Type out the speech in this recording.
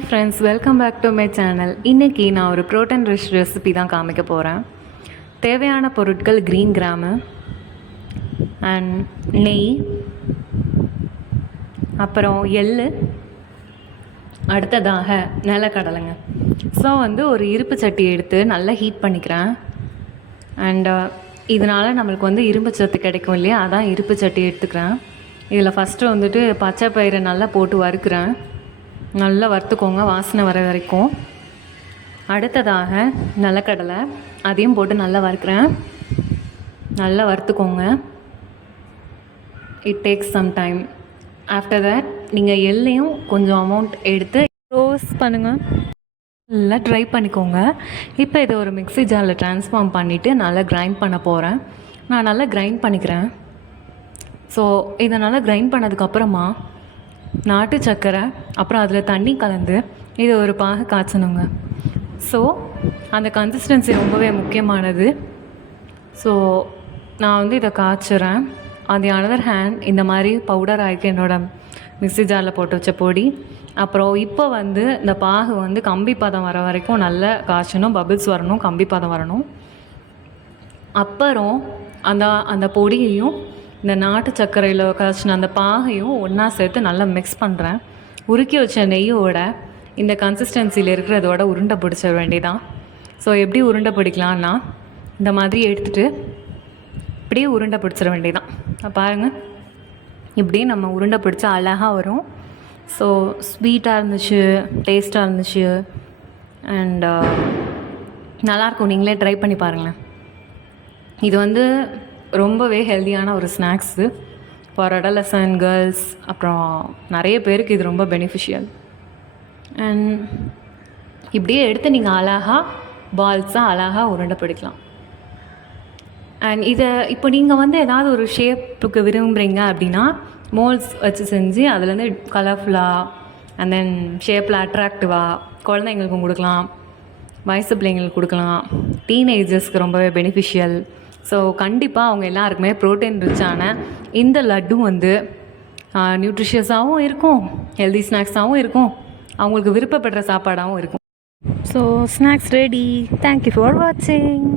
Hi friends, welcome back to my channel. இன்றைக்கி நான் ஒரு ப்ரோட்டீன் ரிச் ரெசிபி தான் காமிக்க போகிறேன். தேவையான பொருட்கள் க்ரீன் கிராமு அண்ட் நெய், அப்புறம் எள்ளு, அடுத்ததாக நிலக்கடலைங்க. ஸோ ஒரு இரும்பு சட்டி எடுத்து நல்லா ஹீட் பண்ணிக்கிறேன். அண்ட் இதனால் நம்மளுக்கு இரும்பு சத்து கிடைக்கும் இல்லையா, அதான் இரும்பு சட்டி எடுத்துக்கிறேன். இதில் ஃபஸ்ட்டு பச்சை பயிரை நல்லா போட்டு வறுக்கிறேன். நல்லா வறுத்துக்கோங்க, வாசனை வர வரைக்கும். அடுத்ததாக நிலக்கடலை, அதையும் போட்டு நல்லா வறுக்கிறேன். நல்லா வறுத்துக்கோங்க. It takes some time. After that நீங்கள் எள்ளையும் கொஞ்சம் அமௌண்ட் எடுத்து ரோஸ்ட் பண்ணுங்கள், நல்லா ட்ரை பண்ணிக்கோங்க. இப்போ இதை ஒரு மிக்ஸி ஜாரில் ட்ரான்ஸ்ஃபார்ம் பண்ணிவிட்டு நல்லா கிரைண்ட் பண்ண போகிறேன். நான் நல்லா கிரைண்ட் பண்ணிக்கிறேன். ஸோ இதை நல்லா கிரைண்ட் பண்ணதுக்கப்புறமா நாட்டு சர்க்கரை, அப்புறம் அதில் தண்ணி கலந்து இது ஒரு பாகு காய்ச்சணுங்க. ஸோ அந்த கன்சிஸ்டன்சி ரொம்பவே முக்கியமானது. ஸோ நான் இதை காய்ச்சுறேன். அது அனதர் ஹேண்ட் இந்த மாதிரி பவுடர் ஆகிருக்கு என்னோடய மிக்ஸி ஜாரில் போட்டு வச்ச பொடி. அப்புறம் இப்போ இந்த பாகு கம்பி பதம் வர வரைக்கும் நல்லா காய்ச்சணும், பபிள்ஸ் வரணும், கம்பி பதம் வரணும். அப்புறம் அந்த பொடியையும் இந்த நாட்டு சர்க்கரையில் காய்ச்சின அந்த பாகையும் ஒன்றா சேர்த்து நல்லா மிக்ஸ் பண்ணுறேன். உருக்கி வச்ச நெய்யோட இந்த கன்சிஸ்டன்சியில் இருக்கிறதோட உருண்டை பிடிச்ச வேண்டியதான். ஸோ எப்படி உருண்டை பிடிக்கலான்னா, இந்த மாதிரி எடுத்துகிட்டு இப்படியே உருண்டை பிடிச்சிட வேண்டியதான். பாருங்கள், இப்படியே நம்ம உருண்டை பிடிச்சா அழகாக வரும். ஸோ ஸ்வீட்டாக இருந்துச்சு, டேஸ்ட்டாக இருந்துச்சு, அண்ட் நல்லாயிருக்கும். நீங்களே ட்ரை பண்ணி பாருங்களேன். இது ரொம்பவே ஹெல்த்தியான ஒரு ஸ்நாக்ஸு ஃபார் அடலசன்ட் கேர்ள்ஸ். அப்புறம் நிறைய பேருக்கு இது ரொம்ப பெனிஃபிஷியல். அண்ட் இப்படியே எடுத்து நீங்கள் அழகாக பால்ஸாக அழகாக உருண்டை பிடிக்கலாம். அண்ட் இதை இப்போ நீங்கள் ஏதாவது ஒரு ஷேப்புக்கு விரும்புகிறீங்க அப்படின்னா மோல்ட்ஸ் வச்சு செஞ்சு அதுலேருந்து கலர்ஃபுல்லாக அண்ட் தென் ஷேப்பில் அட்ராக்டிவாக குழந்தைங்களுக்கும் கொடுக்கலாம், வயசு பிள்ளைங்களுக்கு கொடுக்கலாம், டீனேஜர்ஸ்க்கு ரொம்பவே பெனிஃபிஷியல். ஸோ கண்டிப்பாக அவங்க எல்லாருக்குமே ப்ரோட்டீன் ரிச்சான இந்த லட்டு நியூட்ரிஷியஸாகவும் இருக்கும், ஹெல்தி ஸ்நாக்ஸாகவும் இருக்கும், அவங்களுக்கு விருப்பப்படுற சாப்பாடாகவும் இருக்கும். So snacks ready. Thank you for வாட்சிங்.